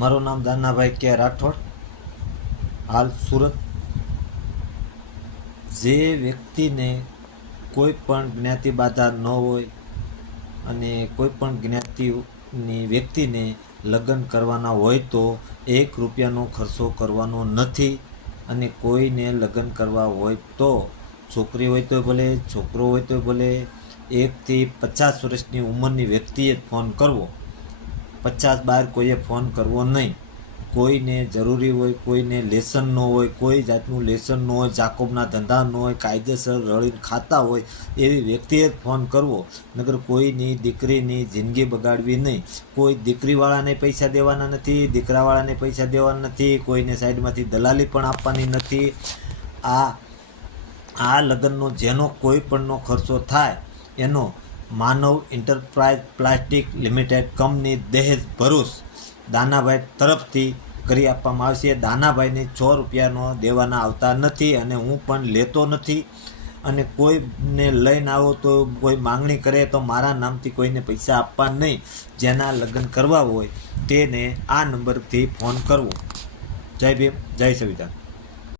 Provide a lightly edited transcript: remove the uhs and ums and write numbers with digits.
મારું નામ દાનાભાઈ કે રાઠોડ, હાલ સુરત। જે વ્યક્તિને કોઈ પણ જ્ઞાતિ બાધા ન હોય અને કોઈ પણ જ્ઞાતિની વ્યક્તિને લગ્ન કરવાના હોય તો 1 રૂપિયાનો ખર્ચો કરવાનો નથી। અને કોઈને લગ્ન કરવા હોય તો છોકરી હોય તો ભલે, છોકરો હોય તો ભલે, 1 થી 50 વર્ષની ઉંમરની વ્યક્તિએ ફોન કરવો। 50 બહાર કોઈએ ફોન કરવો નહીં। કોઈને જરૂરી હોય, કોઈને લેસન ન હોય, કોઈ જાતનું લેસન ન હોય, જાકોબના ધંધા ન હોય, કાયદેસર રળીને ખાતા હોય એવી વ્યક્તિએ જ ફોન કરવો। નકર કોઈની દીકરીની જિંદગી બગાડવી નહીં। કોઈ દીકરીવાળાને પૈસા દેવાના નથી, દીકરાવાળાને પૈસા દેવાના નથી, કોઈને સાઈડમાંથી દલાલી પણ આપવાની નથી। આ લગ્નનો જેનો કોઈ પણનો ખર્ચો થાય એનો માનવ એન્ટરપ્રાઇઝ પ્લાસ્ટિક લિમિટેડ કંપની દહેજ ભરૂચ દાનાભાઈ તરફથી કરી આપવામાં આવશે। દાનાભાઈને 6 રૂપિયાનો દેવાના આવતા નથી અને હું પણ લેતો નથી। અને કોઈને લઈને આવો તો કોઈ માંગણી કરે તો મારા નામથી કોઈને પૈસા આપવા નહીં। જેના લગ્ન કરવા હોય તેને આ નંબરથી ફોન કરવો। જય ભીમ, જય સંવિધાન।